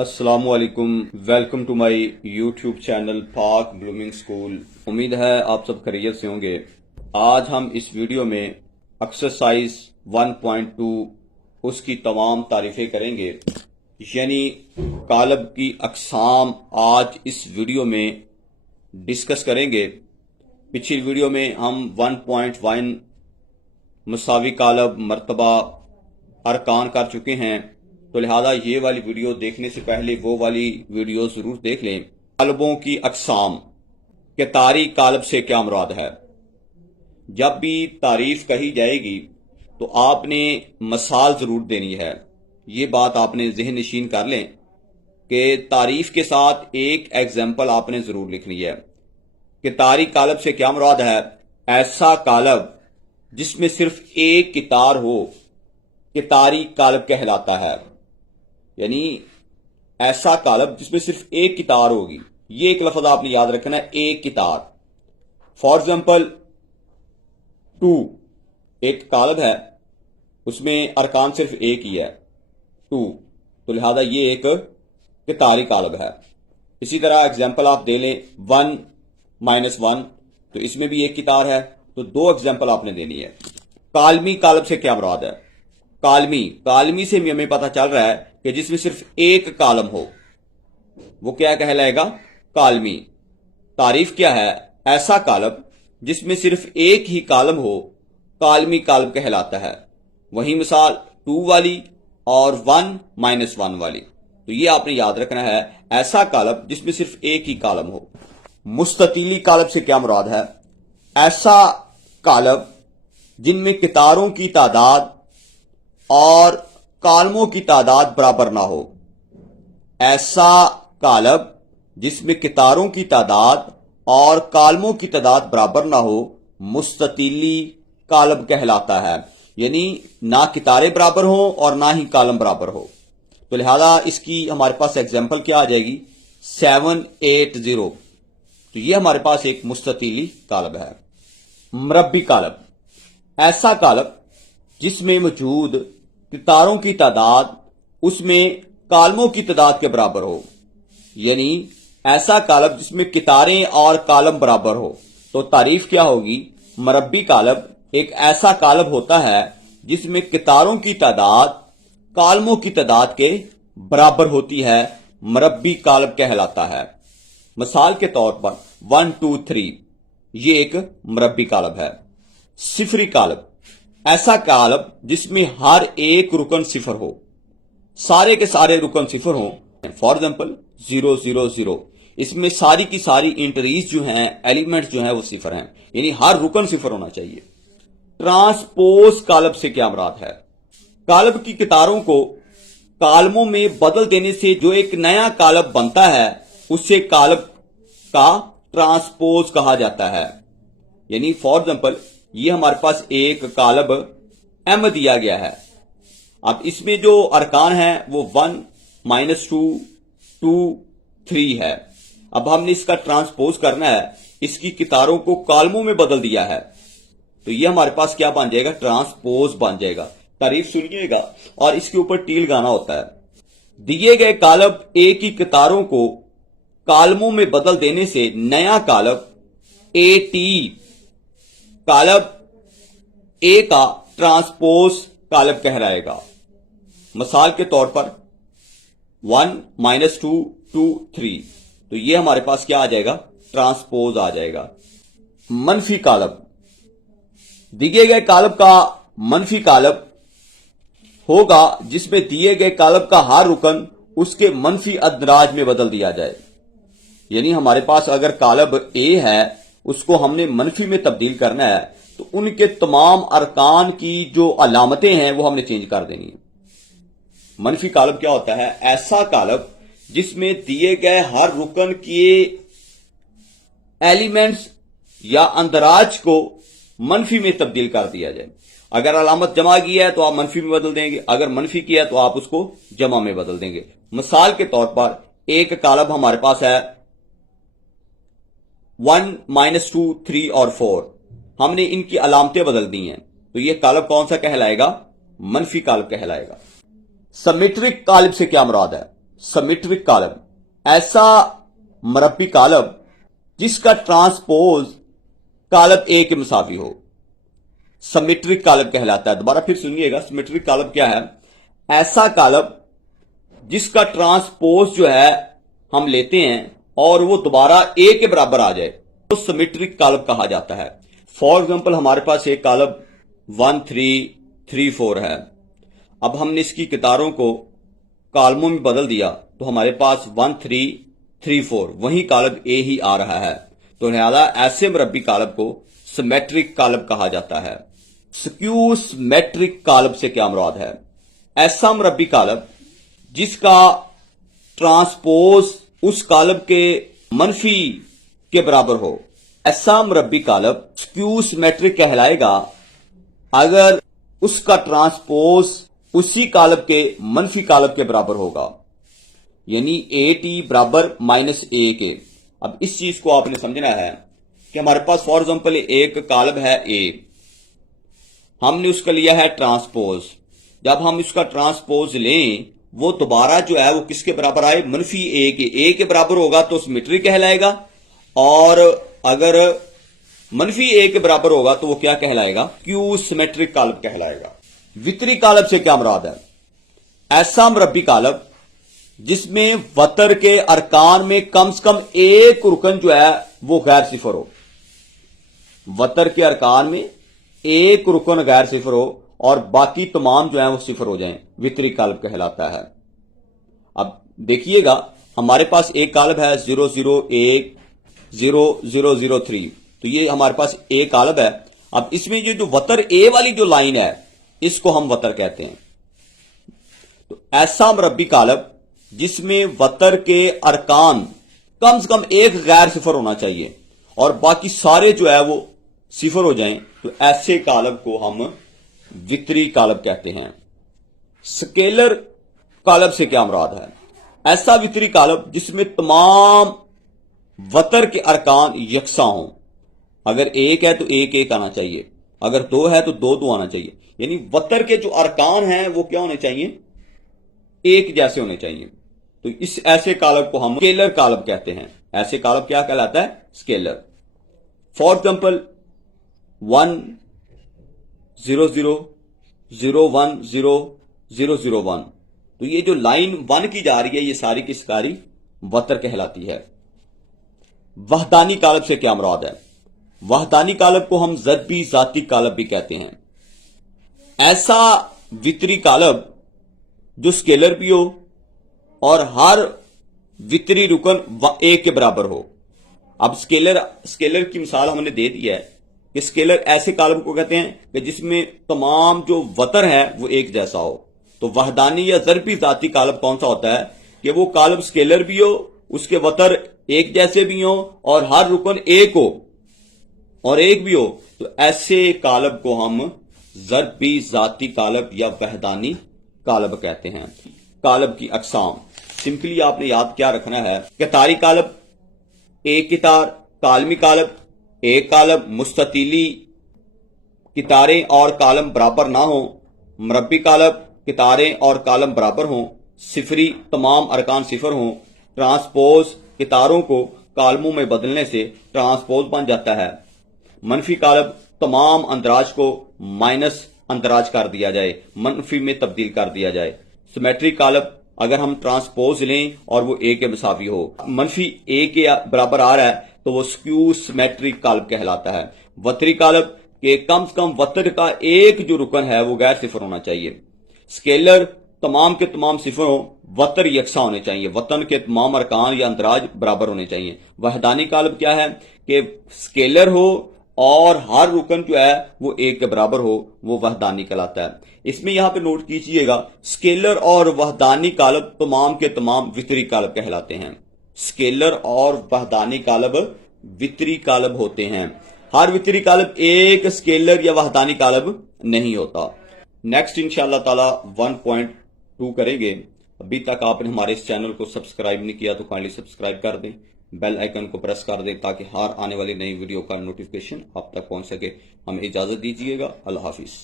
अस्सलामुअलैकुम, welcome to my YouTube channel Pak Blooming School. उम्मीद है आप सब खैरियत से होंगे। आज हम इस वीडियो में एक्सरसाइज 1.2 उसकी तमाम तारीफें करेंगे, यानी कालब की अकसाम आज इस वीडियो में डिस्कस करेंगे। पिछली वीडियो में हम 1.1 मुसावी कालब, मर्तबा, अरकान कर चुके हैं, तो लिहाजा ये वाली वीडियो देखने से पहले वो वाली वीडियो जरूर देख लें। कालबों की अकसाम के तारीख कालब से क्या मुराद है। जब भी तारीफ कही जाएगी तो आपने मिसाल जरूर देनी है। ये बात आपने ज़हन नशीन कर लें कि तारीफ के साथ एक एग्जाम्पल आपने जरूर लिखनी है कि तारीख कालब से क्या मुराद है। ऐसा कालब जिसमें सिर्फ एक कितार हो कि तारीख कालब कहलाता है, यानी ऐसा कालब जिसमें सिर्फ एक कितार होगी। ये एक लफ्ज आपने याद रखना है, एक कितार। फॉर एग्जाम्पल 2 एक कालब है, उसमें अरकान सिर्फ एक ही है 2, तो लिहाजा ये एक कितारी कालब है। इसी तरह एग्जाम्पल आप दे लें 1-1, तो इसमें भी एक कितार है, तो 2 एग्जाम्पल आपने देनी है। कालमी कालब से क्या मुराद है। कालमी से हमें पता चल रहा है कि जिसमें सिर्फ एक कालम हो वो क्या कहलाएगा, कालमी। तारीफ क्या है, ऐसा कालब जिसमें सिर्फ एक ही कालम हो कालमी कालब कहलाता है। वही मिसाल 2 वाली और 1-1 वाली, तो ये आपने याद रखना है, ऐसा कालब जिसमें सिर्फ एक ही कालम हो। मुस्ततीली कालब से क्या मुराद है। ऐसा कालब जिनमें कितारों की तादाद और कालमों की तादाद बराबर ना हो। ऐसा कालब जिसमें कितारों की तादाद और कालमों की तादाद बराबर ना हो मुस्ततीली कालब कहलाता है, यानी ना कितारें बराबर हो और ना ही कालम बराबर हो। तो लिहाजा इसकी हमारे पास एग्जाम्पल क्या आ जाएगी, 7-8-0। तो ये हमारे पास एक मुस्ततीली कालब है। मरब्बी कालब, ऐसा कालब जिसमें मौजूद कितारों की तादाद उसमें कालमों की तादाद के बराबर हो, यानी ऐसा कालब जिसमें कितारें और कालम बराबर हो। तो तारीफ क्या होगी, मरब्बी कालब एक ऐसा कालब होता है जिसमें कितारों की तादाद कालमों की तादाद के बराबर होती है, मरब्बी कालब कहलाता है। मिसाल के तौर पर 1-2-3 ये एक मरब्बी कालब है। सिफरी कालब, ऐसा कालब जिसमें हर एक रुकन सिफर हो, सारे के सारे रुकन सिफर हो। फॉर एग्जाम्पल 0-0-0, इसमें सारी की सारी इंटरीज जो हैं, एलिमेंट्स जो हैं वो सिफर हैं, यानी हर रुकन सिफर होना चाहिए। ट्रांसपोज कालब से क्या मुराद है। कालब की कितारों को कालमों में बदल देने से जो एक नया कालब बनता है उससे कालब का ट्रांसपोज कहा जाता है। यानी फॉर एग्जाम्पल ये हमारे पास एक कालब एम दिया गया है। अब इसमें जो अरकान है वो 1-2-2-3 है। अब हमने इसका ट्रांसपोज करना है, इसकी कितारों को कालमों में बदल दिया है, तो ये हमारे पास क्या बन जाएगा, ट्रांसपोज बन जाएगा। तारीफ सुनिएगा और इसके ऊपर टी लगाना होता है। दिए गए कालब ए की कितारों को कालमों में बदल देने से नया कालब ए टी कालब ए का ट्रांसपोज कालब कहलाएगा। मिसाल के तौर पर 1-2-2-3, तो ये हमारे पास क्या आ जाएगा, ट्रांसपोज आ जाएगा। मनफी कालब, दिए गए कालब का मनफी कालब होगा जिसमें दिए गए कालब का हर रुकन उसके मनफी अदराज में बदल दिया जाए। यानी हमारे पास अगर कालब ए है उसको हमने मनफी में तब्दील करना है, तो उनके तमाम अरकान की जो अलामतें हैं वो हमने चेंज कर देनी है। मनफी कालब क्या होता है, ऐसा कालब जिसमें दिए गए हर रुकन के एलिमेंट्स या अंदराज को मनफी में तब्दील कर दिया जाए। अगर अलामत जमा की है तो आप मनफी में बदल देंगे, अगर मनफी किया तो आप उसको जमा में बदल देंगे। मिसाल के तौर पर एक कालब हमारे पास है 1-2-3 और 4, हमने इनकी अलामतें बदल दी हैं, तो यह कालब कौन सा कहलाएगा, मनफी कालब कहलाएगा। सिमेट्रिक कालब से क्या मुराद है। सिमेट्रिक कॉलम, ऐसा मरबी कॉलम जिसका ट्रांसपोज कॉलम ए के मुसावी हो, सिमेट्रिक कॉलम कहलाता है। दोबारा फिर सुनिएगा, सिमेट्रिक कॉलम क्या है? ऐसा कॉलम जिसका ट्रांसपोज जो है हम लेते हैं और वो दोबारा ए के बराबर आ जाए, तो सिमेट्रिक कॉलम कहा जाता है। फॉर एग्जांपल हमारे पास एक कॉलम 1 3 3 4 है। अब हमने इसकी कितारों को कॉलमों में बदल दिया तो हमारे पास 1 3 3 4 वही कॉलम ए ही आ रहा है। तो लिहाजा ऐसे मरबी कॉलम को सिमेट्रिक कॉलम कहा जाता है। स्क्यू सिमेट्रिक कॉलम से क्या मुराद है? ऐसा मरबी कॉलम जिसका ट्रांसपोज उस कॉलम के मनफी के बराबर हो, ऐसा मरबी कॉलम स्क्यू सिमेट्रिक कहलाएगा अगर उसका ट्रांसपोज उसी कॉलम के मनफी कॉलम के बराबर होगा, यानी ए टी बराबर माइनस ए के। अब इस चीज को आपने समझना है कि हमारे पास फॉर एग्जांपल एक कॉलम है ए, हमने उसका लिया है ट्रांसपोज। जब हम इसका ट्रांसपोज लें वो दोबारा जो है वो किसके बराबर आए? मनफी ए के बराबर होगा तो सिमेट्रिक कहलाएगा, और अगर मनफी ए के बराबर होगा तो वो क्या कहलाएगा? क्यू सिमेट्रिक कॉलम कहलाएगा। वितरी कॉलम से क्या मुराद है? ऐसा मरबी कॉलम जिसमें वतर के अरकान में कम से कम एक रुकन जो है वो गैर सिफर हो। वतर के अरकान में एक रुकन गैर सिफर हो और बाकी तमाम जो है वो सिफर हो जाएं, वितरी कॉलम कहलाता है। अब देखिएगा हमारे पास एक कॉलम है 0 0 1 0 0 0 3, तो ये हमारे पास एक कॉलम है। अब इसमें ये जो वतर ए वाली जो लाइन है इसको हम वतर कहते हैं। तो ऐसा मरबी कॉलम जिसमें वतर के अरकान कम से कम एक गैर सिफर होना चाहिए और बाकी सारे जो है वो सिफर हो जाएं, तो ऐसे कॉलम को हम वितरी कॉलम कहते हैं। स्केलर कॉलम से क्या मुराद है? ऐसा वितरी कॉलम जिसमें तमाम वतर के अरकान यकसा हों। अगर एक है तो एक एक आना चाहिए, अगर दो है तो दो दो आना चाहिए, यानी वतर के जो अरकान हैं वो क्या होने चाहिए? एक जैसे होने चाहिए। तो इस ऐसे कॉलम को हम स्केलर कॉलम कहते हैं। ऐसे कॉलम क्या कहलाता है? स्केलर। फॉर एग्जांपल 1 0 0 0 1 0 0 0 1, तो ये जो लाइन 1 की जा रही है ये सारी की सारी वतर कहलाती है। वहदानी कॉलम से क्या मुराद है? वहदानी कॉलम को हम ज़रबी जाती कॉलम भी कहते हैं। ऐसा वितरी कॉलम जो स्केलर भी हो और हर वितरी रुकन एक के बराबर हो। अब स्केलर की मिसाल हमने दे दी है कि स्केलर ऐसे कॉलम को कहते हैं कि जिसमें तमाम जो वतर है वो एक जैसा हो। तो वहदानी या ज़रबी जाती कॉलम कौन सा होता है? कि वो कॉलम स्केलर भी हो, उसके वतर एक जैसे भी हो और हर रुकन एक हो और एक भी हो, तो ऐसे कॉलम को हम ज़रबी जाती कॉलम या वहदानी कॉलम कहते हैं। कॉलम की अकसाम सिंपली आपने याद क्या रखना है? कितारी कॉलम, एक कितार, कालमी कॉलम, एक कॉलम, मुस्ततीली कितारें और कॉलम बराबर ना हो, मरबी कॉलम कितारें और कॉलम बराबर हों, सिफरी तमाम अरकान सिफर हों, ट्रांसपोज कितारों को कॉलमों में बदलने से ट्रांसपोज बन जाता है, मनफी कॉलम तमाम अंतराज को माइनस अंतराज कर दिया जाए, मनफी में तब्दील कर दिया जाए। सिमेट्रिक कॉलम अगर हम ट्रांसपोज लें और वो ए के मुसावी हो, मनफी ए के बराबर आ रहा है तो वो स्क्यू सिमेट्रिक कॉलम कहलाता है। वतरी कॉलम के कम से कम वतर का एक जो रुकन है वो गैर सिफर होना चाहिए। स्केलर तमाम के तमाम सिफर हो, वतर यकसा होने चाहिए, वतन के तमाम अरकान या अंतराज बराबर होने चाहिए। वहदानी कॉलम क्या है? कि स्केलर हो और हर रुकन जो है वो एक के बराबर हो, वो वहदानी कहलाता है। इसमें यहां पे नोट कीजिएगा, स्केलर और वहदानी कॉलम तमाम के तमाम वितरी कॉलम कहलाते हैं। स्केलर और वहदानी कॉलम वितरी कॉलम होते हैं। हर वितरी कॉलम एक स्केलर या वहदानी कॉलम नहीं होता। नेक्स्ट इंशाअल्लाह ताला 1.2 करेंगे। अभी तक आपने हमारे इस चैनल को सब्सक्राइब नहीं किया तो काइंडली सब्सक्राइब कर दें, बेल आइकन को प्रेस कर दें ताकि हर आने वाली नई वीडियो का नोटिफिकेशन आप तक पहुंच सके। हमें इजाजत दीजिएगा। अल्लाह हाफिज।